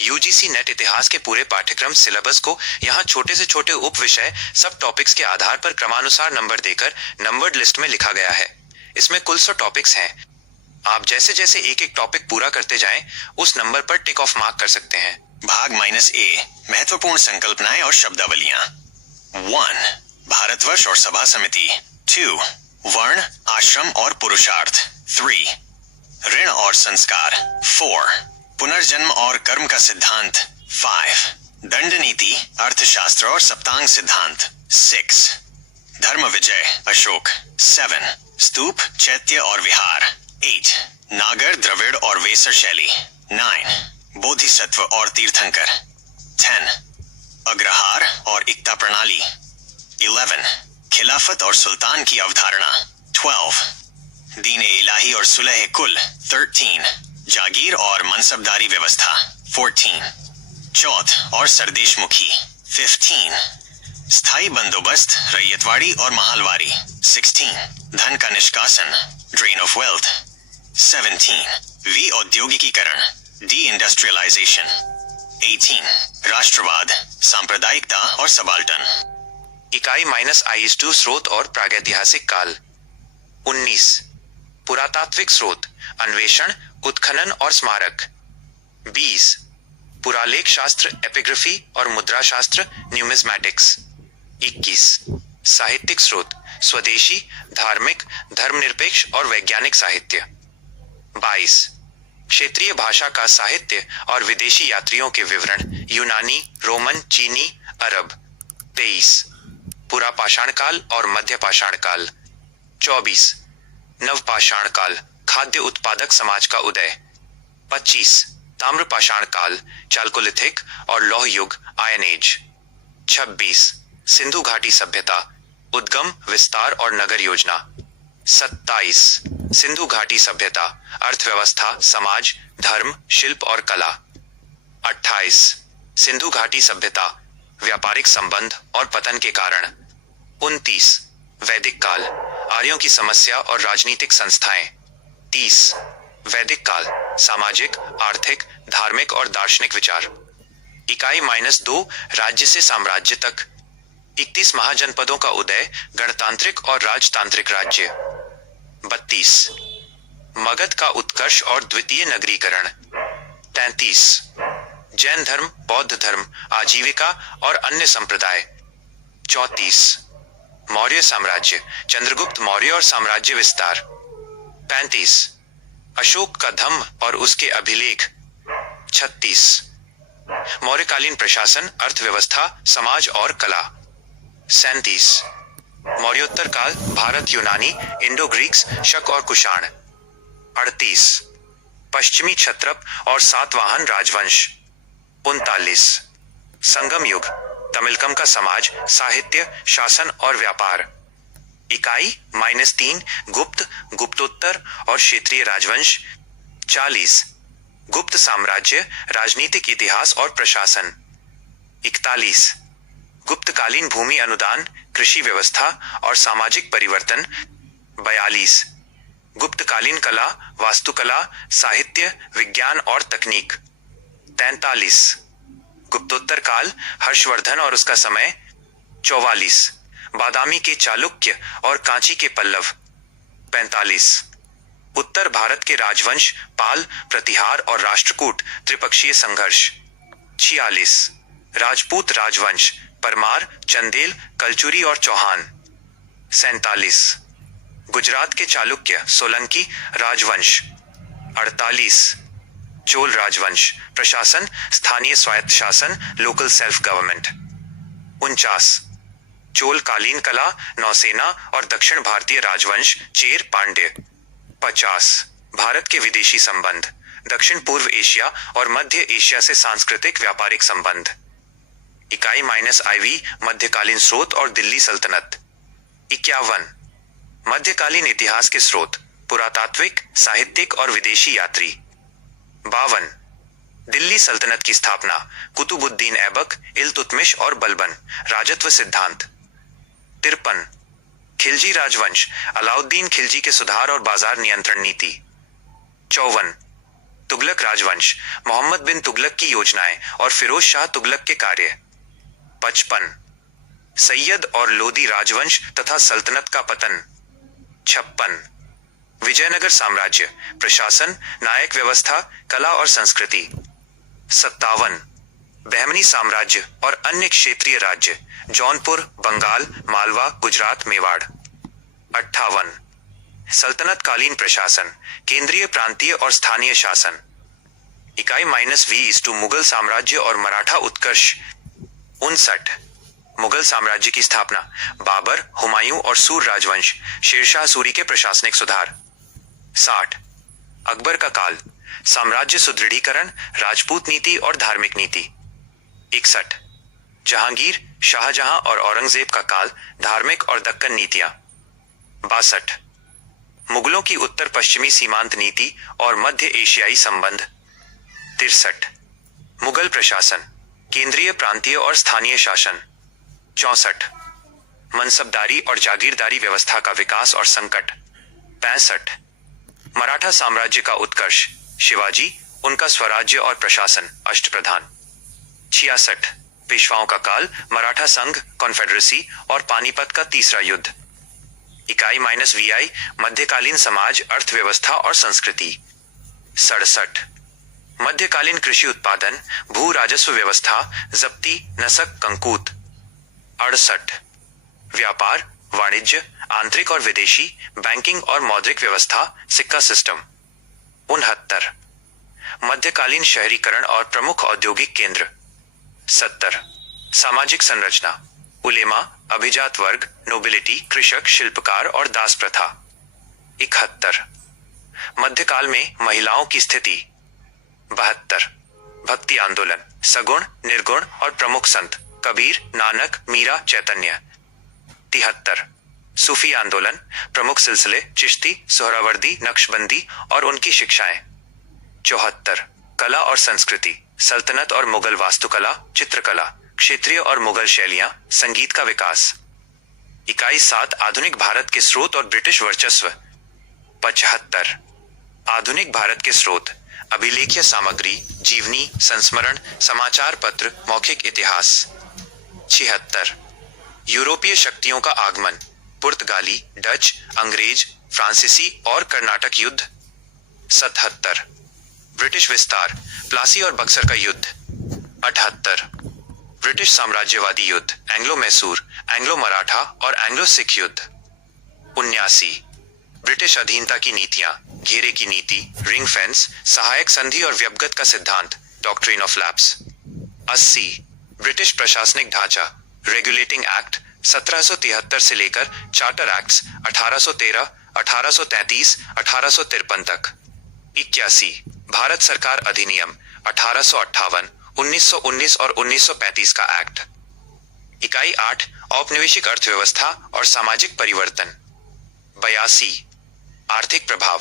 UGC net इतिहास के पूरे पाठ्यक्रम सिलेबस को यहाँ छोटे से छोटे उप विषय सब टॉपिक्स के आधार पर क्रमानुसार नंबर देकर नंबर्ड लिस्ट में लिखा गया है। इसमें कुल 100 टॉपिक्स हैं। आप जैसे जैसे एक एक टॉपिक पूरा करते जाएं, उस नंबर पर टिक ऑफ मार्क कर सकते हैं। भाग -A महत्वपूर्ण संकल्पनाएं और शब्दावलियां। 1. भारतवर्ष और सभा समिति। 2. वर्ण, आश्रम और पुरुषार्थ। 3. ऋण और संस्कार। 4. पुनर्जन्म और कर्म का सिद्धांत। 5. दंड नीति, अर्थशास्त्र और सप्तांग सिद्धांत। 6. धर्म विजय, अशोक। 7. स्तूप, चैत्य और विहार। 8. नागर, द्रविड़ और वेसर शैली। 9. बोधिसत्व और तीर्थंकर। 10. अग्रहार और इक्ता प्रणाली। 11. खिलाफत और सुल्तान की अवधारणा। 12. दीन-ए इलाही और सुलह कुल। 13. जागीर और मनसबदारी व्यवस्था। 14. चौथ और सरदेशमुखी। 15. स्थायी बंदोबस्त, रैयतवाड़ी और महालवारी। 16. धन का निष्कासन, ड्रेन ऑफ वेल्थ। 17. विऔद्योगिकीकरण, डी इंडस्ट्रियलाइजेशन। 18. राष्ट्रवाद, सांप्रदायिकता और सबाल्टन। इकाई -I/2 स्रोत और प्रागैतिहासिक काल। 19. पुरातात्विक स्रोत, अन्वेषण, उत्खनन और स्मारक। 20. पुरालेख शास्त्र, एपिग्राफी और मुद्रा शास्त्र, न्यूमिज्मैटिक्स। 21. साहित्यिक स्रोत, स्वदेशी, धार्मिक, धर्मनिरपेक्ष और वैज्ञानिक साहित्य। 22. क्षेत्रीय भाषा का साहित्य और विदेशी यात्रियों के विवरण, यूनानी, रोमन, चीनी, अरब। 23. पुरापाषाण काल और मध्यपाषाण काल। 24. नवपाषाण काल, खाद्य उत्पादक समाज का उदय। 25. ताम्रपाषाण काल, चाल्कोलिथिक और लौह युग, आयन एज। 26. सिंधु घाटी सभ्यता, उद्गम, विस्तार और नगर योजना। 27. सिंधु घाटी सभ्यता, अर्थव्यवस्था, समाज, धर्म, शिल्प और कला। 28. सिंधु घाटी सभ्यता, व्यापारिक संबंध और पतन के कारण। 29. वैदिक काल, आर्यों की समस्या और राजनीतिक संस्थाएं। 30. वैदिक काल, सामाजिक, आर्थिक, धार्मिक और दार्शनिक विचार। इकाई -2 राज्य से साम्राज्य तक। 31 महाजनपदों का उदय, गणतांत्रिक और राजतांत्रिक राज्य। 32. मगध का उत्कर्ष और द्वितीय नगरीकरण। 33. जैन धर्म, बौद्ध धर्म, आजीविका और अन्य संप्रदाय। 34. मौर्य साम्राज्य, चंद्रगुप्त मौर्य और साम्राज्य विस्तार। 35. अशोक का धम्म और उसके अभिलेख। 36. मौर्यकालीन प्रशासन, अर्थव्यवस्था, समाज और कला। 37. मौर्योत्तर काल, भारत, यूनानी, इंडो ग्रीक्स, शक और कुषाण। 38. पश्चिमी क्षत्रप और सातवाहन राजवंश। 39. संगम युग, तमिलकम का समाज, साहित्य, शासन और व्यापार। इकाई -3 गुप्त, गुप्तोत्तर और क्षेत्रीय राजवंश। 40. गुप्त साम्राज्य, राजनीतिक इतिहास और प्रशासन। 41. गुप्तकालीन भूमि अनुदान, कृषि व्यवस्था और सामाजिक परिवर्तन। 42. गुप्तकालीन कला, वास्तुकला, साहित्य, विज्ञान और तकनीक। 43. गुप्तोत्तर काल, हर्षवर्धन और उसका समय। 44. बादामी के चालुक्य और कांची के पल्लव। 45. उत्तर भारत के राजवंश, पाल, प्रतिहार और राष्ट्रकूट, त्रिपक्षीय संघर्ष। 46. राजपूत राजवंश, परमार, चंदेल, कलचुरी और चौहान। 47. गुजरात के चालुक्य, सोलंकी राजवंश। 48. चोल राजवंश, प्रशासन, स्थानीय स्वायत्त शासन, लोकल सेल्फ गवर्नमेंट। 49. चोल कालीन कला, नौसेना और दक्षिण भारतीय राजवंश, चेर, पांड्य। 50. भारत के विदेशी संबंध, दक्षिण पूर्व एशिया और मध्य एशिया से सांस्कृतिक व्यापारिक संबंध। इकाई -IV मध्यकालीन स्रोत और दिल्ली सल्तनत। 51. मध्यकालीन इतिहास के स्रोत, पुरातात्विक, साहित्यिक और विदेशी यात्री। 52. दिल्ली सल्तनत की स्थापना, कुतुबुद्दीन ऐबक, इल्तुतमिश और बलबन, राजत्व सिद्धांत। 53. खिलजी राजवंश, अलाउद्दीन खिलजी के सुधार और बाजार नियंत्रण नीति। 54. तुगलक राजवंश, मोहम्मद बिन तुगलक की योजनाएं और फिरोज शाह तुगलक के कार्य। 55 सैयद और लोदी राजवंश तथा सल्तनत का पतन। 56 विजयनगर साम्राज्य, प्रशासन, नायक व्यवस्था, कला और संस्कृति। 57 बहमनी साम्राज्य और अन्य क्षेत्रीय राज्य, जौनपुर, बंगाल, मालवा, गुजरात, मेवाड़। 58 सल्तनत कालीन प्रशासन, केंद्रीय, प्रांतीय और स्थानीय शासन। इकाई -V मुगल साम्राज्य और मराठा उत्कर्ष। 59 मुगल साम्राज्य की स्थापना, बाबर, हुमायूं और सूर राजवंश, शेरशाह सूरी के प्रशासनिक सुधार। 60 अकबर का काल, साम्राज्य सुदृढ़ीकरण, राजपूत नीति और धार्मिक नीति। 61 जहांगीर, शाहजहां और औरंगजेब का काल, धार्मिक और दक्कन नीतियां। 62 मुगलों की उत्तर पश्चिमी सीमांत नीति और मध्य एशियाई संबंध। 63 मुगल प्रशासन, केंद्रीय, प्रांतीय और स्थानीय शासन। 64 मनसबदारी और जागीरदारी व्यवस्था का विकास और संकट। 65 मराठा साम्राज्य का उत्कर्ष, शिवाजी, उनका स्वराज्य और प्रशासन, अष्टप्रधान। 66 पेशवाओं का काल, मराठा संघ, कॉन्फेडरेसी और पानीपत का तीसरा युद्ध। इकाई -VI मध्यकालीन समाज, अर्थव्यवस्था और संस्कृति। 67 मध्यकालीन कृषि उत्पादन, भू राजस्व व्यवस्था, जब्ती, नसक, कंकूत। 68 व्यापार, वाणिज्य, आंतरिक और विदेशी, बैंकिंग और मौद्रिक व्यवस्था, सिक्का सिस्टम। 69 मध्यकालीन शहरीकरण और प्रमुख औद्योगिक केंद्र। 70 सामाजिक संरचना, उलेमा, अभिजात वर्ग, नोबिलिटी, कृषक, शिल्पकार और दास प्रथा। 71 मध्यकाल में महिलाओं की स्थिति। 72 भक्ति आंदोलन, सगुण, निर्गुण और प्रमुख संत, कबीर, नानक, मीरा, चैतन्य। 73 सूफी आंदोलन, प्रमुख सिलसिले, चिश्ती, सोहरावर्दी, नक्शबंदी और उनकी शिक्षाएं। 74 कला और संस्कृति, सल्तनत और मुगल वास्तुकला, चित्रकला, क्षेत्रीय और मुगल शैलियां, संगीत का विकास। इकाई 7 आधुनिक भारत के स्रोत और ब्रिटिश वर्चस्व। 75 आधुनिक भारत के स्रोत, अभिलेख्य सामग्री, जीवनी, संस्मरण, समाचार पत्र, मौखिक इतिहास। 76 यूरोपीय शक्तियों का आगमन, पुर्तगाली, डच, अंग्रेज, फ्रांसीसी और कर्नाटक युद्ध। 77 ब्रिटिश विस्तार, प्लासी और बक्सर का युद्ध। 78 ब्रिटिश साम्राज्यवादी युद्ध, एंग्लो मैसूर, एंग्लो मराठा और एंग्लो सिख युद्ध। 79 ब्रिटिश अधीनता की नीतियां, घेरे की नीति, रिंग फेंस, सहायक संधि और व्यपगत का सिद्धांत, डॉक्ट्रिन ऑफ लैप्स। 80 ब्रिटिश प्रशासनिक ढांचा, रेगुलेटिंग एक्ट 1773 से लेकर चार्टर एक्ट्स 1813, 1833, 1853 तक। 81 भारत सरकार अधिनियम 1858, 1919 और 1935 का एक्ट। इकाई 8 औपनिवेशिक अर्थव्यवस्था और सामाजिक परिवर्तन। 82 आर्थिक प्रभाव,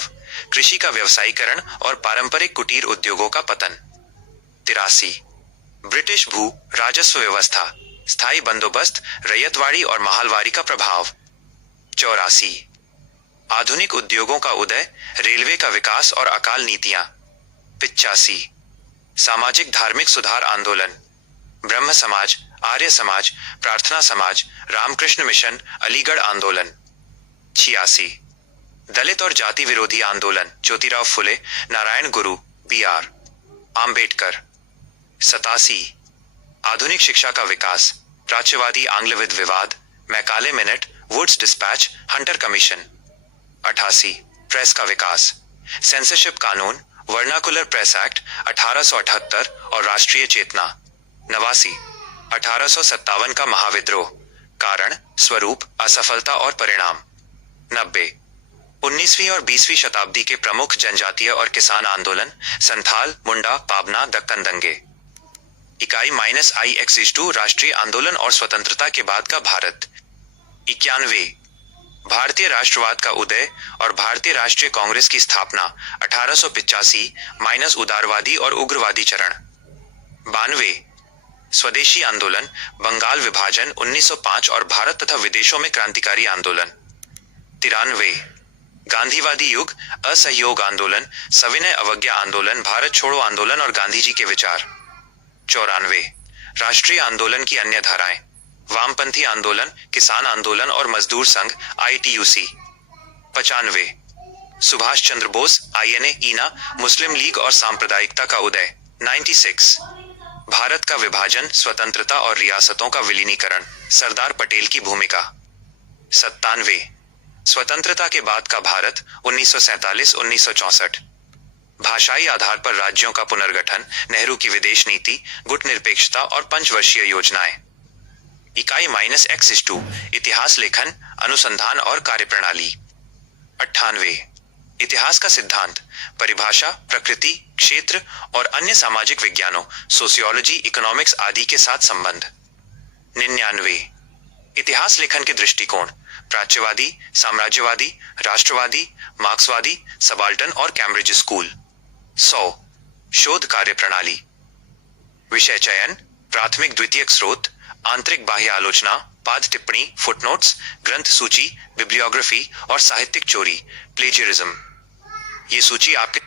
कृषि का व्यवसायीकरण और पारंपरिक कुटीर उद्योगों का पतन। 83 ब्रिटिश भू राजस्व व्यवस्था, स्थायी बंदोबस्त, रैयतवाड़ी और महालवाड़ी का प्रभाव। 84 आधुनिक उद्योगों का उदय, रेलवे का विकास और अकाल नीतियां। 85 सामाजिक धार्मिक सुधार आंदोलन, ब्रह्म समाज, आर्य समाज, प्रार्थना समाज, रामकृष्ण मिशन, अलीगढ़ आंदोलन। 86 दलित और जाति विरोधी आंदोलन, ज्योतिराव फुले, नारायण गुरु, BR आम्बेडकर। 87 आधुनिक शिक्षा का विकास, प्राच्यवादी आंग्लविद विवाद, Macaulay minute, Wood's dispatch, Hunter commission. 88 press का विकास, सेंसरशिप कानून, वर्नाकुलर प्रेस एक्ट 1878 और राष्ट्रीय चेतना। 89 1857 का महाविद्रोह, कारण, स्वरूप, असफलता और परिणाम। 90 19वीं और 20वीं शताब्दी के प्रमुख जनजातीय और किसान आंदोलन, संथाल, मुंडा, पाबना, दक्कन दंगे। इकाई -IX राष्ट्रीय आंदोलन और स्वतंत्रता के बाद का भारत। 91 भारतीय राष्ट्रवाद का उदय और भारतीय राष्ट्रीय कांग्रेस की स्थापना 1885 उदारवादी और उग्रवादी चरण। 92 स्वदेशी आंदोलन, बंगाल विभाजन 1905 और भारत तथा विदेशों में क्रांतिकारी आंदोलन। 93 गांधीवादी युग, असहयोग आंदोलन, सविनय अवज्ञा आंदोलन, भारत छोड़ो आंदोलन और गांधी जी के विचार। 94 राष्ट्रीय आंदोलन की अन्य धाराएं, वामपंथी आंदोलन, किसान आंदोलन और मजदूर संघ ITUC। 95 सुभाष चंद्र बोस, INA, ईना, मुस्लिम लीग और सांप्रदायिकता का उदय। 96 भारत का विभाजन, स्वतंत्रता और रियासतों का विलीनीकरण, सरदार पटेल की भूमिका। 97 स्वतंत्रता के बाद का भारत, 1947-1964। भाषाई आधार पर राज्यों का पुनर्गठन, नेहरू की विदेश नीति, गुट निरपेक्षता और पंचवर्षीय योजनाएं। इकाई -X2 इतिहास लेखन, अनुसंधान और कार्यप्रणाली। 98 इतिहास का सिद्धांत, परिभाषा, प्रकृति, क्षेत्र और अन्य सामाजिक विज्ञानों, सोशियोलॉजी, इकोनॉमिक्स आदि के साथ संबंध। 99 इतिहास लेखन के दृष्टिकोण, प्राच्यवादी, साम्राज्यवादी, राष्ट्रवादी, मार्क्सवादी, सबाल्टन और कैम्ब्रिज स्कूल। 100 शोध कार्य प्रणाली। विषय चयन, प्राथमिक द्वितीयक स्रोत, आंतरिक बाह्य आलोचना, पाद टिप्पणी, फुटनोट्स, ग्रंथ सूची, बिब्लियोग्राफी और साहित्यिक चोरी, प्लेजियरिज्म। ये सूची आपके